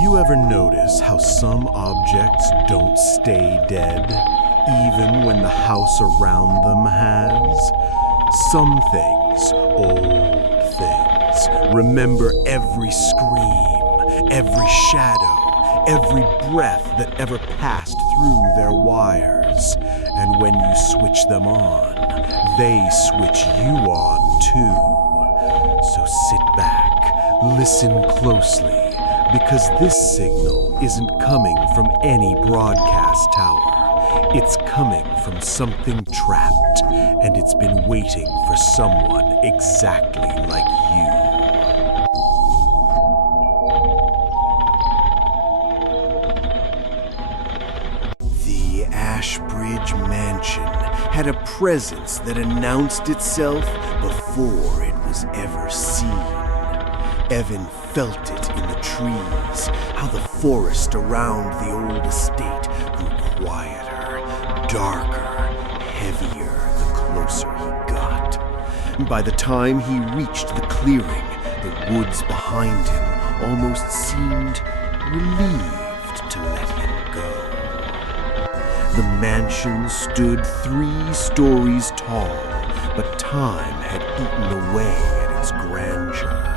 You ever notice how some objects don't stay dead, even when the house around them has? Some things, old things, remember every scream, every shadow, every breath that ever passed through their wires. And when you switch them on, they switch you on too. So sit back, listen closely, because this signal isn't coming from any broadcast tower. It's coming from something trapped, and it's been waiting for someone exactly like you. The Ashbridge Mansion had a presence that announced itself before it was ever seen. Evan felt it in the trees, how the forest around the old estate grew quieter, darker, heavier the closer he got. By the time he reached the clearing, the woods behind him almost seemed relieved to let him go. The mansion stood 3 stories tall, but time had eaten away at its grandeur.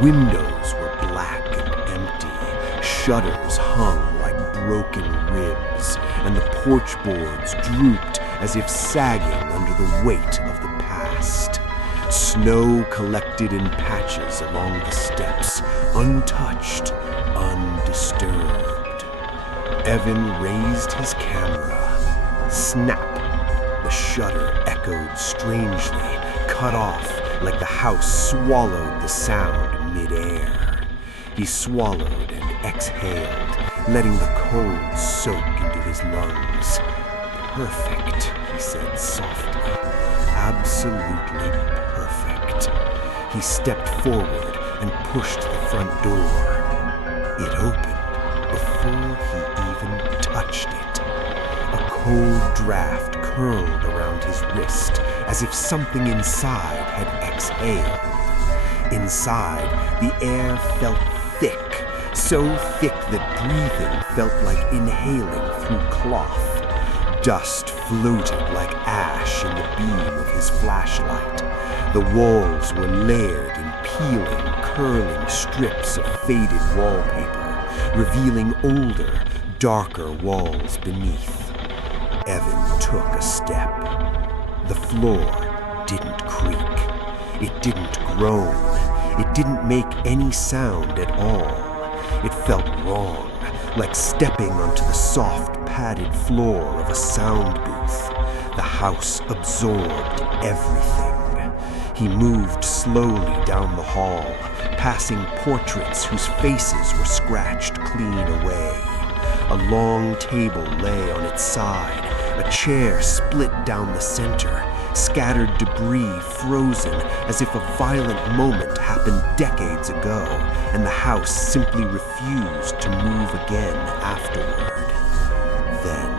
Windows were black and empty, shutters hung like broken ribs, and the porch boards drooped as if sagging under the weight of the past. Snow collected in patches along the steps, untouched, undisturbed. Evan raised his camera. Snap! The shutter echoed strangely, cut off like the house swallowed the sound mid-air. He swallowed and exhaled, letting the cold soak into his lungs. Perfect, he said softly. Absolutely perfect. He stepped forward and pushed the front door. It opened before he even touched it. A cold draft curled around his wrist, as if something inside had exhaled. Inside, the air felt thick, so thick that breathing felt like inhaling through cloth. Dust floated like ash in the beam of his flashlight. The walls were layered in peeling, curling strips of faded wallpaper, revealing older, darker walls beneath. Evan took a step. The floor didn't creak. It didn't groan. It didn't make any sound at all. It felt wrong, like stepping onto the soft, padded floor of a sound booth. The house absorbed everything. He moved slowly down the hall, passing portraits whose faces were scratched clean away. A long table lay on its side, a chair split down the center, scattered debris frozen as if a violent moment happened decades ago, and the house simply refused to move again afterward. Then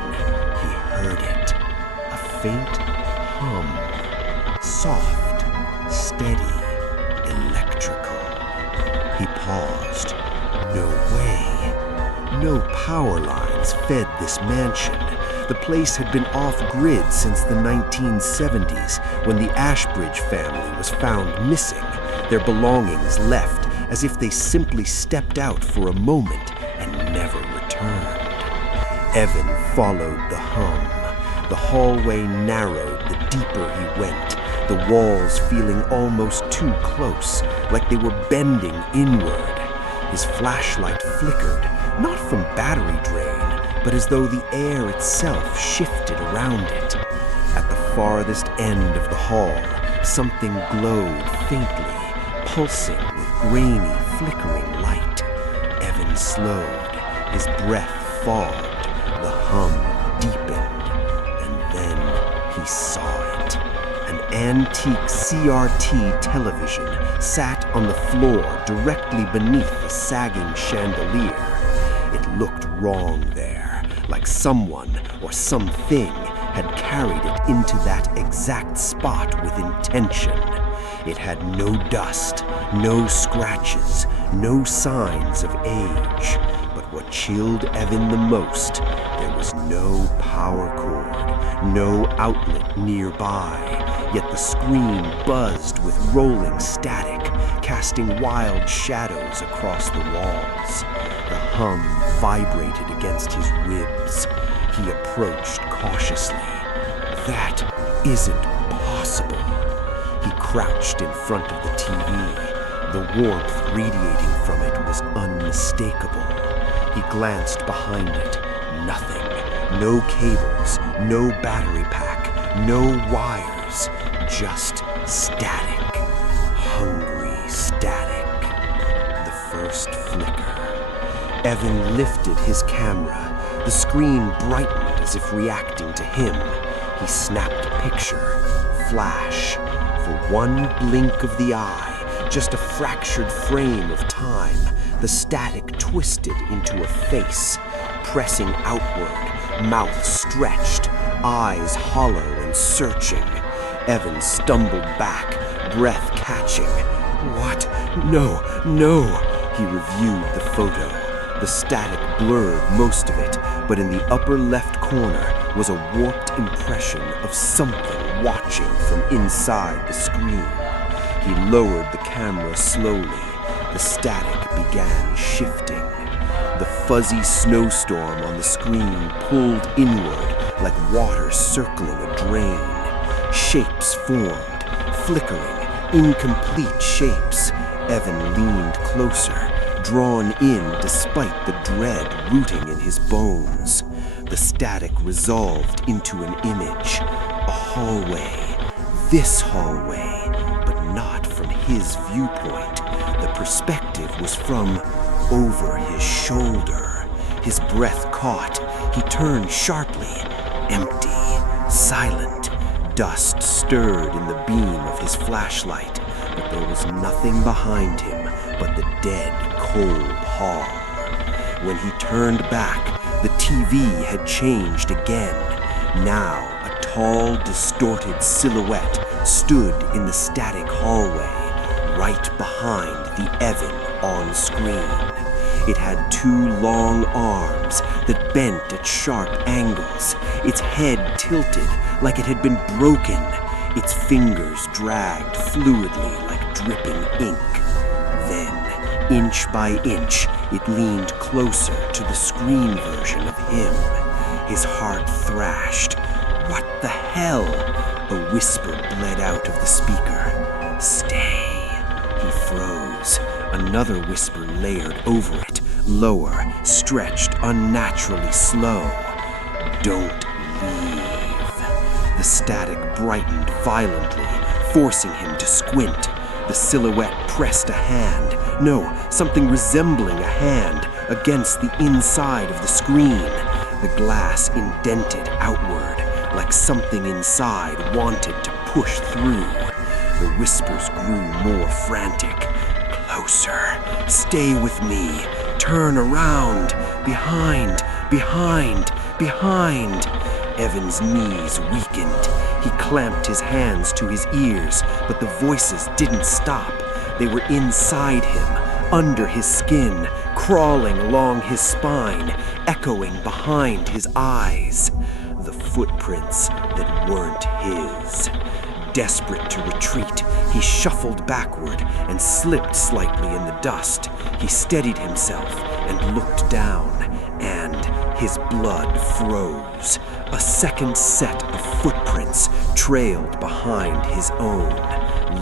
he heard it, a faint hum, soft, steady, electrical. He paused. No way. No power lines fed this mansion. The place had been off-grid since the 1970s, when the Ashbridge family was found missing, their belongings left as if they simply stepped out for a moment and never returned. Evan followed the hum. The hallway narrowed the deeper he went, the walls feeling almost too close, like they were bending inward. His flashlight flickered, not from battery drain, but as though the air itself shifted around it. At the farthest end of the hall, something glowed faintly, pulsing with grainy, flickering light. Evan slowed, his breath fogged, the hum deepened, and then he saw it. An antique CRT television sat on the floor directly beneath a sagging chandelier. It looked wrong there, like someone or something had carried it into that exact spot with intention. It had no dust, no scratches, no signs of age. But what chilled Evan the most, there was no power cord, no outlet nearby. Yet the screen buzzed with rolling static, casting wild shadows across the walls. The hum vibrated against his ribs. He approached cautiously. That isn't possible. He crouched in front of the TV. The warmth radiating from it was unmistakable. He glanced behind it. Nothing. No cables, no battery pack, no wires. Just static. Hungry static. The first flicker. Evan lifted his camera. The screen brightened as if reacting to him. He snapped a picture. Flash. For one blink of the eye, just a fractured frame of time, the static twisted into a face, pressing outward, mouth stretched, eyes hollow and searching. Evan stumbled back, breath catching. What? No, no! He reviewed the photo. The static blurred most of it, but in the upper left corner was a warped impression of something watching from inside the screen. He lowered the camera slowly. The static began shifting. The fuzzy snowstorm on the screen pulled inward like water circling a drain. Shapes formed, flickering, incomplete shapes. Evan leaned closer, drawn in despite the dread rooting in his bones. The static resolved into an image. A hallway. This hallway, but not from his viewpoint. The perspective was from over his shoulder. His breath caught. He turned sharply. Empty. Silent. Dust stirred in the beam of his flashlight, but there was nothing behind him but the dead, cold hall. When he turned back, the TV had changed again. Now, a tall, distorted silhouette stood in the static hallway, right behind the Evan on screen. It had two long arms that bent at sharp angles, its head tilted like it had been broken, its fingers dragged fluidly like dripping ink. Then, inch by inch, it leaned closer to the screen version of him. His heart thrashed. What the hell? A whisper bled out of the speaker. Stay. He froze. Another whisper layered over it, lower, stretched unnaturally slow. Don't leave. The static brightened violently, forcing him to squint. The silhouette pressed a hand, no, something resembling a hand, against the inside of the screen. The glass indented outward, like something inside wanted to push through. The whispers grew more frantic. Closer. Stay with me. Turn around. Behind. Behind. Behind. Evan's knees weakened. He clamped his hands to his ears, but the voices didn't stop. They were inside him, under his skin, crawling along his spine, echoing behind his eyes. The footprints that weren't his. Desperate to retreat, he shuffled backward and slipped slightly in the dust. He steadied himself and looked down, and his blood froze. A second set of footprints trailed behind his own,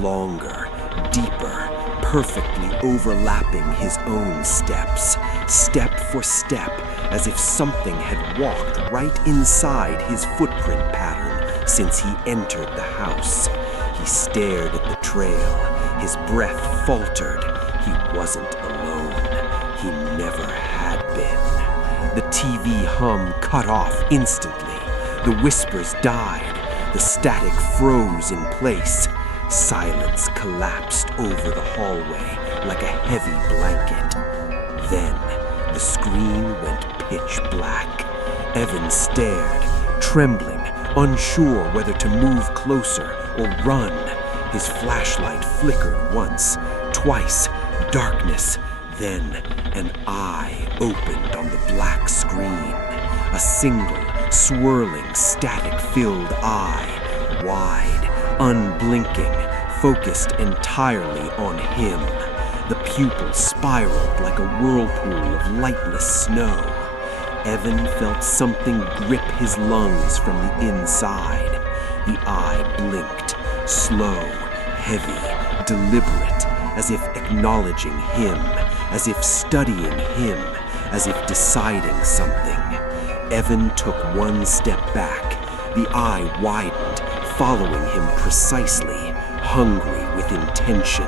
longer, deeper, perfectly overlapping his own steps, step for step, as if something had walked right inside his footprint pattern since he entered the house. He stared at the trail. His breath faltered. He wasn't alone. He never had been. The TV hum cut off instantly. The whispers died. The static froze in place. Silence collapsed over the hallway like a heavy blanket. Then the screen went pitch black. Evan stared, trembling, unsure whether to move closer or run. His flashlight flickered once, twice, darkness, then an eye opened on the black screen. A single, swirling, static-filled eye, wide, unblinking, focused entirely on him. The pupils spiraled like a whirlpool of lightless snow. Evan felt something grip his lungs from the inside. The eye blinked, slow, heavy, deliberate, as if acknowledging him, as if studying him, as if deciding something. Evan took one step back. The eye widened, following him precisely, hungry with intention.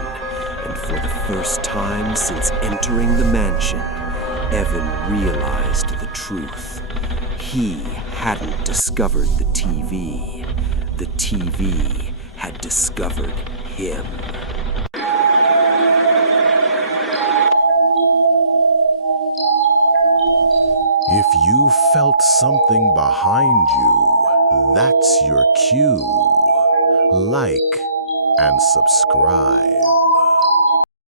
And for the first time since entering the mansion, Evan realized the truth. He hadn't discovered the TV. The TV had discovered him. If you felt something behind you, that's your cue. Like and subscribe.